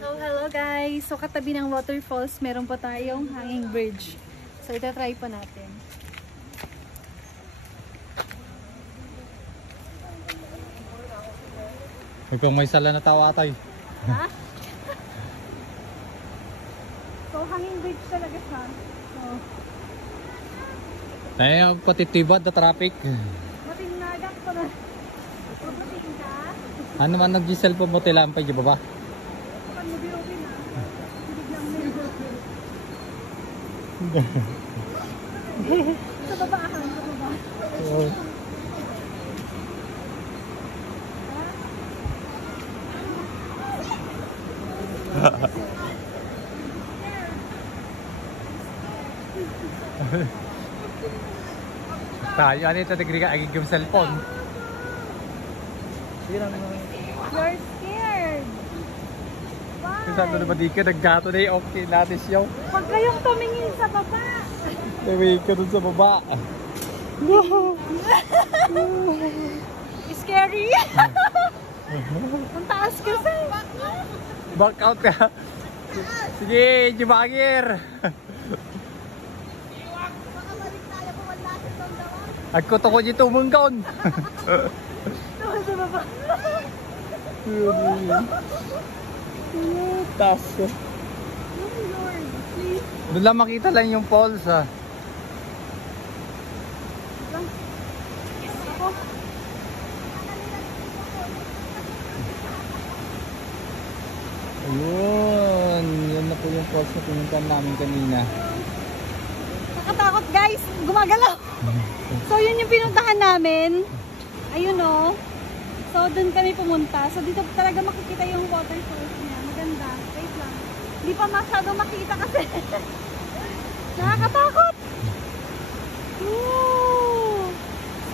So, hello guys! So, katabi ng waterfalls, meron pa tayong hanging bridge. So, itatry pa natin. Kung may sala na tao atay. Ha? So, hanging bridge talaga siya. So, Eh, patitibad na traffic. matinagang ko na. Mabuting ka? Ano man nag-cellphone mo tilampay di ba ba? Pag nabi-open na. Biglang may sa baba sa baba. Tayo, ano ito nagriga agigim cellphone? You're scared. Why? Kung saan naman di ka naggato na yung okay natin siya. Huwag kayong tumingin sa baba. Tawid ka dun sa baba. Scary. Ang taas kasi. Back out ka. Sige, Jibagir. Ako to ko dito mungkaon. Tawag sa baba. Tas. Oh Lord, please. Doon lang makita lang yung falls ah. Ako. Ayun. Yan na po yung falls na pinuntahan namin kanina. Nakatakot guys. Gumagalaw. So yun yung pinuntahan namin. Ayun o. So dun kami pumunta. So dito talaga makikita yung waterfalls niya. Maganda. Wait lang. Hindi pa masyado makita kasi. Nakakatakot. Ooh.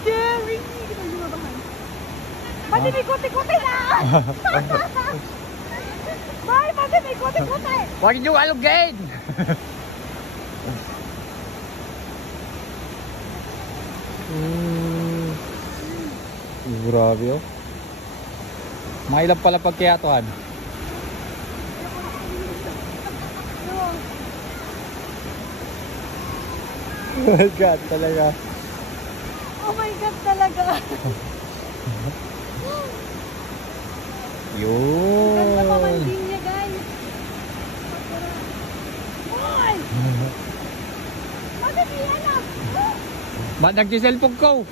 Scary. Kitang gumabahan. Pati may kuti-kuti na. Bye! Pati may kuti-kuti. Huwag niyo alugin! Grabe oh. Mga ilang pala pagkayatuhan. Oh my God talaga. Oh my God talaga. Yun. Ganda pa man din niya guys. Boy! Bakit yan ah? Ba't nag-cellphone ko?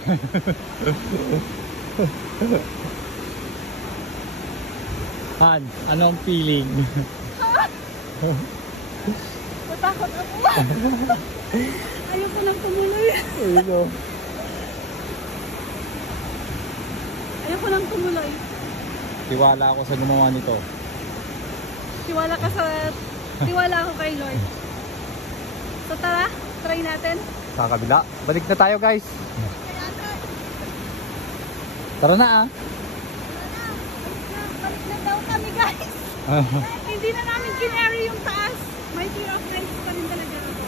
Han, anong feeling? Natakot ako. Ayoko nang tumuloy. Ayun. Ayoko nang tumuloy. Tiwala ako sa gumawa nito. Tiwala ako kay Lord. So tara, try natin. Sa kabila. Balik na tayo guys. Tara na ah. Balik na daw kami guys. Hindi na namin kinary yung taas. May fear of heights pa rin talaga ako.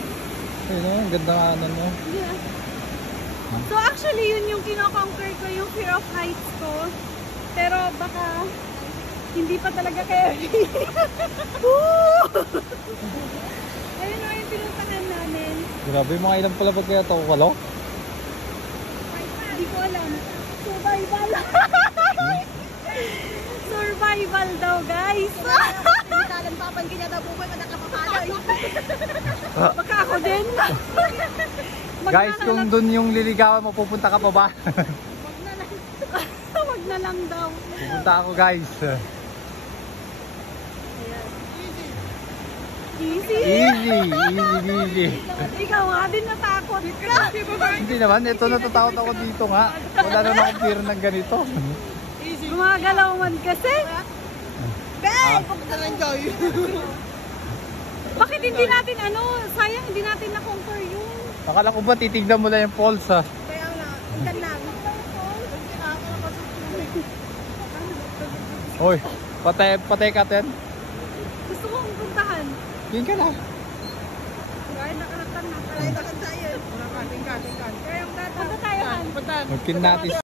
Ayun oh, ang ganda nga ano no. Yeah. So actually yun yung kino-conquer ko, yung fear of heights ko. Pero baka hindi pa talaga carry. Ayun o yung pinuntahan namin. Grabe, mga ilang pala pagkayatuhan ko walo? Hindi ko alam. Survival. Survival daw guys. Talantapan kanya daw buhay pa nakapapalay. Baka ako din. Guys, kung dun yung liligawan mo, pupunta ka pa ba? Wag na lang. Wag na lang daw. Pupunta ako guys. Easy. Easy. Ikaw nga din natakot. Hindi naman, ito natatakot ako dito nga. Wala naman akong fear ng ganito. Gumagalaw man kasi. Ah. Bakit hindi natin sayang hindi natin na-conquer yun. Akala ko ba titignan mo lang yung falls ha? Kaya nga, ikan lang. Hoy, patay ka ten. Gusto kong puntahan. Yun ka na. Kaya nakakatan na. Kaya nakakatan tayo. Kaya punta tayo. Magkin natin.